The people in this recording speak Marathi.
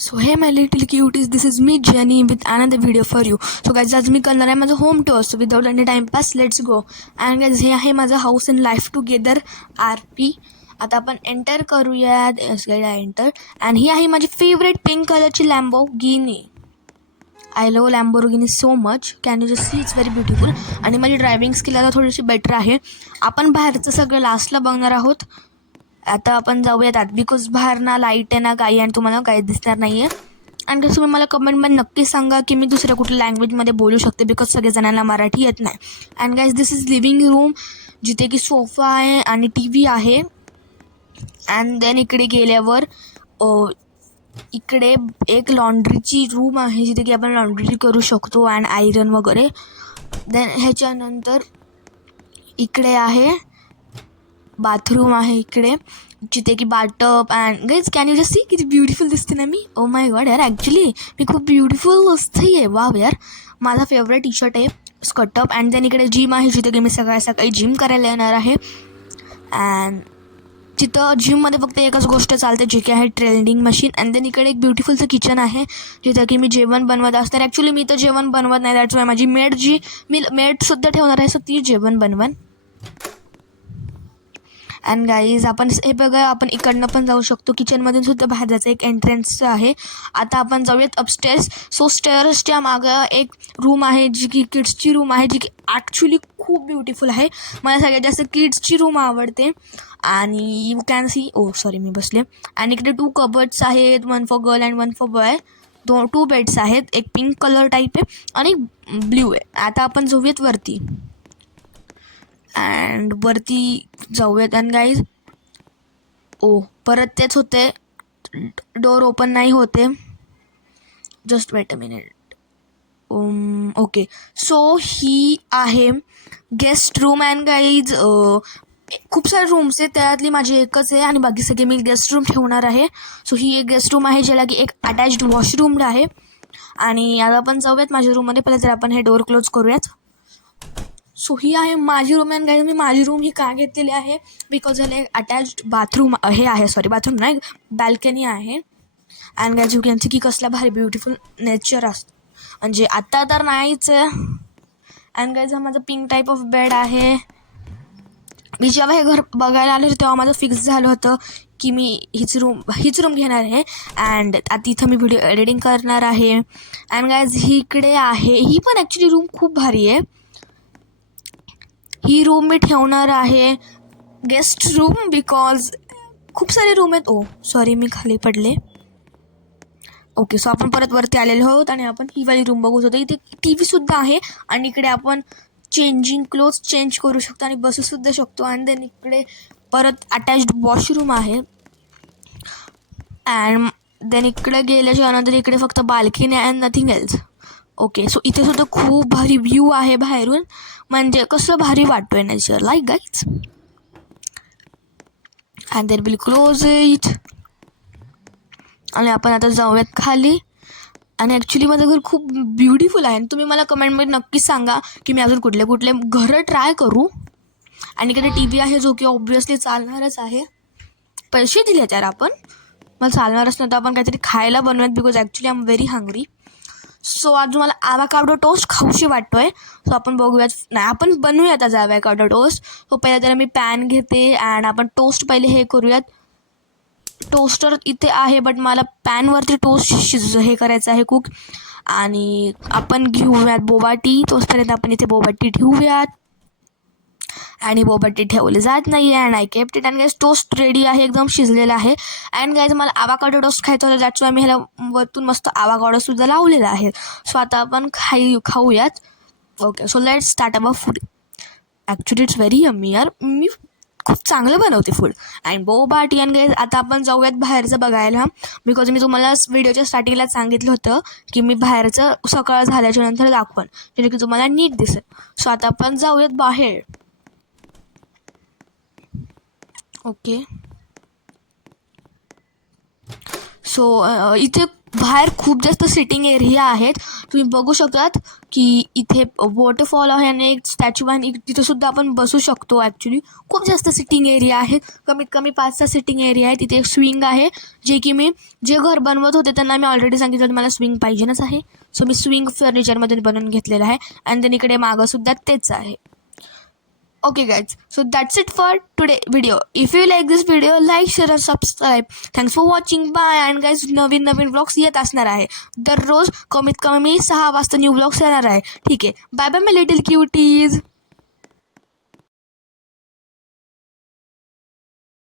So hey my little cuties, this is me Jenny with another video for you. So guys आज मी करणार आहे माझं home tour. So without any timepass let's go. And guys हे आहे माझं house in life together RP. आता आपण एंटर करूयात. एंटर. अँड ही आहे माझी फेवरेट पिंक कलरची Lamborghini. I love Lamborghini so much. Can you just C, it's very beautiful. आणि माझी ड्रायव्हिंग स्किल आता थोडीशी बेटर आहे. आपण बाहेरचं सगळं लास्टला बघणार आहोत. आता आपण जाऊयात आत, बिकॉज बाहेर ना लाईट आहे ना काही, आणि तुम्हाला काही दिसणार नाही आहे. आणि तुम्ही मला कमेंटमध्ये नक्की सांगा की मी दुसऱ्या कुठल्या लँग्वेजमध्ये बोलू शकते, बिकॉज सगळेजणांना मराठी येत नाही. And guys this is living room, जिथे की सोफा आहे आणि TV आहे. अँड देन इकडे गेल्यावर इकडे एक लॉन्ड्रीची रूम आहे, जिथे की आपण लॉन्ड्री करू शकतो अँड आयरन वगैरे. देन ह्याच्यानंतर इकडे आहे बाथरूम आहे इकडे, जिथे की bathtub. And guys can you just see किती ब्युटिफुल दिसते ना मी. ओ माय गॉड यार, ॲक्च्युली मी खूप ब्युटिफुल दिसते आहे. वाव यार, माझा फेवरेट टी-शर्ट आहे स्कर्टअप. अँड देन इकडे जिम आहे, जिथे की मी सकाळी जिम करायला येणार आहे. अँड तिथं जिममध्ये फक्त एकच गोष्ट चालते, जे की आहे ट्रेंडिंग मशीन. अँड देन इकडे एक ब्युटिफुलचं किचन आहे, जिथं की मी जेवण बनवत असणार. ॲक्च्युली मी तर जेवण बनवत नाही, दॅट्स वाय माझी मेड मी मेडसुद्धा ठेवणार आहे, सो ती जेवण बनवन. अँड गाईज आपण हे बघा, आपण इकडनं पण जाऊ शकतो. किचनमधून सुद्धा बाहेर जायचं एक एंट्रन्स आहे. आता आपण जाऊयात अपस्टेअर्स. सो स्टेअर्सच्या मागं एक रूम आहे, जी की किड्सची रूम आहे, जी की ॲक्च्युली खूप ब्युटिफुल आहे. मला सगळ्यात जास्त किड्सची रूम आवडते. आणि यू कॅन सी, सॉरी मी बसले. आणि इकडे 2 कबर्ड्स आहेत, 1 for girl and 1 for boy. 2 beds आहेत, एक पिंक कलर टाईप आहे आणि ब्ल्यू आहे. आता आपण जाऊयात वरती. अँड वरती जाऊयात. अँड गाईज परत तेच होते, डोर ओपन नाही होते. Just wait a minute. Okay, so ही आहे गेस्ट रूम. अँड गाईज खूप सारे रूम्स आहेत, त्यातली माझी एकच आहे आणि बाकी सगळे मी गेस्ट रूम ठेवणार आहे. सो ही एक गेस्ट रूम आहे, ज्याला की एक अटॅच्ड वॉशरूम आहे. आणि आता आपण जाऊयात माझ्या रूममध्ये. पहिले तर आपण हे डोर क्लोज करूयात. सो ही आहे माझी रूम. अँड गाईज मी माझी रूम ही का घेतलेली आहे, बिकॉज ह्याला एक अटॅच्ड बाथरूम हे आहे, सॉरी बाथरूम नाही, बॅल्कनी आहे. And guys you can see की कसला भारी ब्युटिफुल नेचर असतं, म्हणजे आत्ता तर नाहीच आहे. अँड गाईज हा माझा पिंक टाईप ऑफ बेड आहे. मी जेव्हा हे घर बघायला आले तेव्हा माझं फिक्स झालं होतं की मी हीच रूम घेणार आहे. अँड आता इथं मी व्हिडिओ एडिटिंग करणार आहे. अँड गाईज ही इकडे आहे, ही पण ॲक्च्युली रूम खूप भारी आहे. ही रूम मी ठेवणार आहे गेस्ट रूम, बिकॉज खूप सारे रूम आहेत. सॉरी मी खाली पडले. ओके, सो आपण परत वरती आलेलो आहोत आणि आपण ही वाली रूम बघत होतो. इथे TV आहे आणि इकडे आपण चेंजिंग क्लोथ्स चेंज करू शकतो आणि बसूसुद्धा शकतो. अँड देन इकडे परत अटॅच्ड वॉशरूम आहे. अँड देन इकडे गेल्याच्या नंतर इकडे फक्त balcony and nothing else. Okay, so इथे सुद्धा खूप भारी व्ह्यू आहे बाहेरून, म्हणजे कसं भारी वाटतोय nature like guys. And then will close it. आणि आपण आता जाऊयात खाली. आणि ॲक्च्युली माझं घर खूप ब्युटिफुल आहे. आणि तुम्ही मला कमेंटमध्ये नक्की सांगा की मी अजून कुठले कुठले घरं ट्राय करू. आणि इकडे TV आहे, जो की ऑब्वियसली चालणारच आहे. पैसे दिले त्याला आपण, मला चालणारच नव्हतं. आपण काहीतरी खायला बनवूयात, because actually I am very hungry. So आज मला ॲव्होकाडो टोस्ट खाऊशी वाटतोय. सो आपण बघूयात, नाही आपण बनवूयात आज ॲव्होकाडो टोस्ट. सो पहिला तर मी पॅन घेते अँड आपण टोस्ट पहिले हे करूयात. टोस्टर इथे आहे, बट मला पॅनवरती टोस्ट हे करायचं आहे कुक. आणि आपण घेऊयात बोबा टी. तोचपर्यंत आपण इथे बोबा टी ठेवूयात. आणि बोबा टी ठेवले जात नाही आहे. And I kept it. And guys toast ready आहे, एकदम शिजलेला आहे. अँड गाईज मला ॲव्होकाडो टोस्ट खायचा होता, दॅट्स वाय मी ह्याला वरतून मस्त ॲव्होकाडोसुद्धा लावलेला आहे. सो आता आपण खाऊयात. Okay, so let's start our food. Actually it's very yummy यार, मी खूप चांगलं बनवते food. And boba tea. And guys आता आपण जाऊयात बाहेरचं बघायला, बिकॉज मी तुम्हाला व्हिडिओच्या स्टार्टिंगला सांगितलं होतं की मी बाहेरचं सकाळ झाल्याच्या नंतर दाखवन, जेणे की तुम्हाला नीट दिसेल. सो आता आपण जाऊयात बाहेर. ओके, सो इथे बाहेर खूप जास्त सिटिंग एरिया आहेत. तुम्ही बघू शकतात की इथे वॉटरफॉल आहे आणि एक स्टॅच्यू आहे. तिथंसुद्धा आपण बसू शकतो. ॲक्च्युली खूप जास्त सिटिंग एरिया आहे. कमीत कमी 5-6 सिटिंग एरिया आहे. तिथे एक स्विंग आहे, जे की मी जे घर बनवत होते त्यांना मी ऑलरेडी सांगितलं होतं मला स्विंग पाहिजेच आहे. सो मी स्विंग फर्निचरमध्ये बनवून घेतलेलं आहे. आणि then इकडे मागंसुद्धा तेच आहे. Okay guys, so that's it for today video. If you like this video, like, share and subscribe. Thanks for watching. Bye. And guys, Naveen vlogs येत असणार आहे. दररोज कमीत कमी 6 वाजता न्यू व्लॉग्स येणार आहे. ठीक आहे. बाय बाय माय लिटिल क्यूटीज.